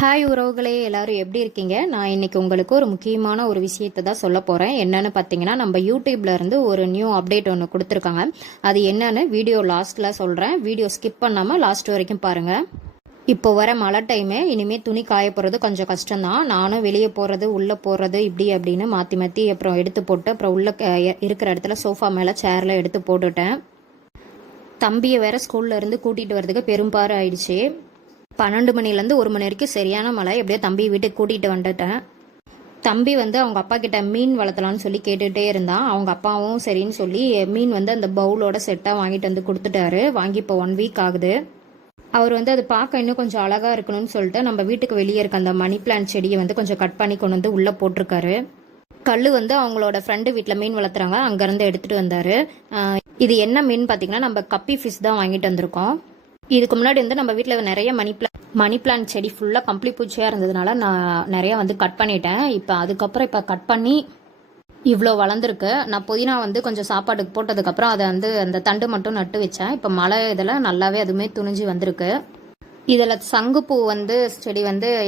Hi உறவுகளே, எல்லாரும் எப்படி இருக்கீங்க? நான் இன்னைக்கு உங்களுக்கு ஒரு முக்கியமான ஒரு விஷயத்தை தான் சொல்ல போகிறேன். என்னன்னு பார்த்தீங்கன்னா, நம்ம யூடியூப்ல இருந்து ஒரு நியூ அப்டேட் ஒன்று கொடுத்துருக்காங்க. அது என்னன்னு வீடியோ லாஸ்ட்டில் சொல்கிறேன். வீடியோ ஸ்கிப் பண்ணாமல் லாஸ்ட் வரைக்கும் பாருங்கள். இப்போ வர மழை டைமு, இனிமேல் துணி காய போகிறது கொஞ்சம் கஷ்டம்தான். நானும் வெளியே போகிறது உள்ளே போகிறது இப்படி அப்படின்னு மாற்றி மாற்றி அப்புறம் எடுத்து போட்டு அப்புறம் உள்ளே இருக்கிற இடத்துல சோஃபா மேலே சேரில் எடுத்து போட்டுட்டேன். தம்பியை வேற ஸ்கூல்ல இருந்து கூட்டிகிட்டு வரதுக்கு பெரும்பாறு ஆயிடுச்சு. 12 மணிலேருந்து 1 மணி வரைக்கும் சரியான மழை. எப்படியோ தம்பி வீட்டுக்கு கூட்டிகிட்டு வந்துட்டேன். தம்பி அவங்க அப்பா கிட்ட மீன் வளர்த்தலான்னு சொல்லி கேட்டுகிட்டே இருந்தான். அவங்க அப்பாவும் சரின்னு சொல்லி மீன் அந்த பவுலோட செட்டாக வாங்கிட்டு வந்து கொடுத்துட்டாரு. வாங்கி இப்போ 1 வீக் ஆகுது. அவர் அது பார்க்க இன்னும் கொஞ்சம் அழகாக இருக்கணும்னு சொல்லிட்டு நம்ம வீட்டுக்கு வெளியே இருக்க அந்த மணி பிளான்ட் செடியை கொஞ்சம் கட் பண்ணி கொண்டு வந்து உள்ளே போட்டிருக்காரு. கல் அவங்களோட ஃப்ரெண்டு வீட்டில் மீன் வளர்த்துறாங்க, அங்கேருந்து எடுத்துகிட்டு வந்தார். இது என்ன மீன் பார்த்தீங்கன்னா, நம்ம கப்பி ஃபிஷ் தான் வாங்கிட்டு வந்திருக்கோம். இதுக்கு முன்னாடி நம்ம வீட்டில் நிறைய மணி பிளான்ட் செடி ஃபுல்லாக கம்ப்ளீட் பூச்சியாக இருந்ததுனால நான் நிறையா கட் பண்ணிட்டேன். அதுக்கப்புறம் கட் பண்ணி இவ்வளோ வளர்ந்துருக்கு. நான் புதினா கொஞ்சம் சாப்பாட்டுக்கு போட்டதுக்கப்புறம் அதை அந்த தண்டு மட்டும் நட்டு வச்சேன். இப்போ மழை இதில் நல்லாவே அதுவுமே துணிஞ்சு வந்திருக்கு. இதில் சங்குப்பூ செடி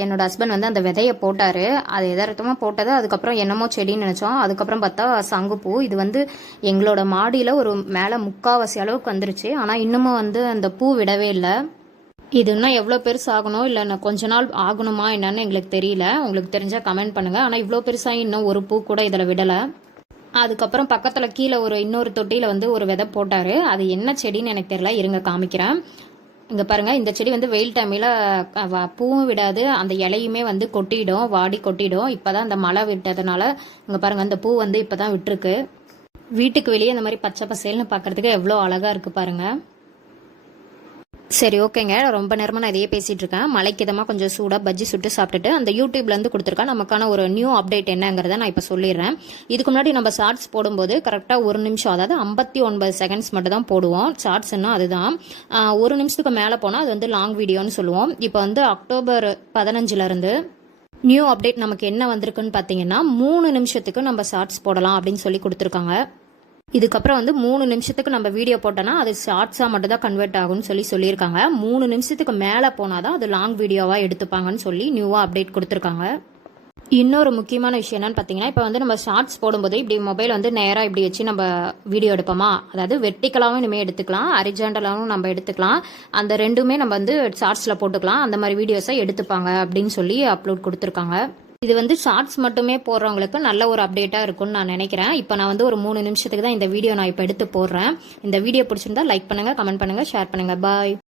என்னோட ஹஸ்பண்ட் அந்த விதையை போட்டார். அது எதார்த்தமாக போட்டது. அதுக்கப்புறம் என்னமோ செடின்னு நினச்சோம். அதுக்கப்புறம் பார்த்தா சங்குப்பூ. இது எங்களோட மாடியில் ஒரு மேலே 3/4 அளவுக்கு வந்துருச்சு. ஆனால் இன்னமும் அந்த பூ விடவே இல்லை. இது இன்னும் எவ்வளோ பெருசாகணும், இல்லை கொஞ்ச நாள் ஆகணுமா என்னன்னு எங்களுக்கு தெரியல. உங்களுக்கு தெரிஞ்சால் கமெண்ட் பண்ணுங்கள். ஆனால் இவ்வளோ பெருசாக இன்னும் ஒரு பூ கூட இதில் விடலை. அதுக்கப்புறம் பக்கத்தில் கீழே இன்னொரு தொட்டியில் ஒரு விதை போட்டார். அது என்ன செடின்னு எனக்கு தெரியல, இருங்க காமிக்கிறேன். இங்கே பாருங்கள், இந்த செடி வெயில் டைமில் பூவும் விடாது, அந்த இலையுமே கொட்டிடும், வாடி கொட்டிடும். இப்போ தான் அந்த மழை விட்டதுனால இங்கே பாருங்கள், அந்த பூ இப்போ தான் விட்டுருக்கு. வீட்டுக்கு வெளியே இந்த மாதிரி பச்சை பசேல்னு பார்க்குறதுக்கு எவ்வளோ அழகாக இருக்குது பாருங்கள். சரி, ஓகேங்க. ரொம்ப நேரமாக நான் இதையே பேசிகிட்டு இருக்கேன். மழைக்கு இதமாக கொஞ்சம் சூடாக பஜ்ஜி சுட்டு சாப்பிட்டுட்டு அந்த யூடியூப்லேருந்து கொடுத்துருக்கேன் நமக்கான ஒரு நியூ அப்டேட் என்னங்கிறத நான் இப்போ சொல்லிடுறேன். இதுக்கு முன்னாடி நம்ம ஷார்ட்ஸ் போடும்போது கரெக்டாக 1 நிமிஷம், அதாவது 59 செகண்ட்ஸ் மட்டும் தான் போடுவோம். ஷார்ட்ஸ்னால் அதுதான். 1 நிமிஷத்துக்கு மேலே போனால் அது லாங் வீடியோன்னு சொல்லுவோம். இப்போ அக்டோபர் 15லேருந்து நியூ அப்டேட் நமக்கு என்ன வந்திருக்குன்னு பார்த்தீங்கன்னா, 3 நிமிஷத்துக்கு நம்ம ஷார்ட்ஸ் போடலாம் அப்படின்னு சொல்லி கொடுத்துருக்காங்க. இதுக்கப்புறம் 3 நிமிஷத்துக்கு நம்ம வீடியோ போட்டோன்னா அது ஷார்ட்ஸாக மட்டும் தான் கன்வெர்ட் ஆகும்னு சொல்லியிருக்காங்க. 3 நிமிஷத்துக்கு மேலே போனால் தான் அது லாங் வீடியோவாக எடுத்துப்பாங்கன்னு சொல்லி நியூவாக அப்டேட் கொடுத்துருக்காங்க. இன்னொரு முக்கியமான விஷயம் என்னன்னு பார்த்தீங்கன்னா, இப்போ நம்ம ஷார்ட்ஸ் போடும்போது இப்படி மொபைல் நேராக இப்படி வச்சு நம்ம வீடியோ எடுப்போமா, அதாவது வெர்டிக்கலாகவும் இனிமேல் எடுத்துக்கலாம், ஹரிசாண்டலாகவும் நம்ம எடுத்துக்கலாம். அந்த ரெண்டுமே நம்ம ஷார்ட்ஸில் போட்டுக்கலாம். அந்த மாதிரி வீடியோஸை எடுத்துப்பாங்க அப்படின்னு சொல்லி அப்லோட் கொடுத்துருக்காங்க. இது ஷார்ட்ஸ் மட்டுமே போடுறவங்களுக்கு நல்ல ஒரு அப்டேட்டாக இருக்கும்னு நான் நினைக்கிறேன். இப்போ நான் ஒரு 3 நிமிஷத்துக்கு தான் இந்த வீடியோ நான் இப்போ எடுத்து போடுறேன். இந்த வீடியோ பிடிச்சிருந்தா லைக் பண்ணுங்கள், கமெண்ட் பண்ணுங்கள், ஷேர் பண்ணுங்கள். பாய்.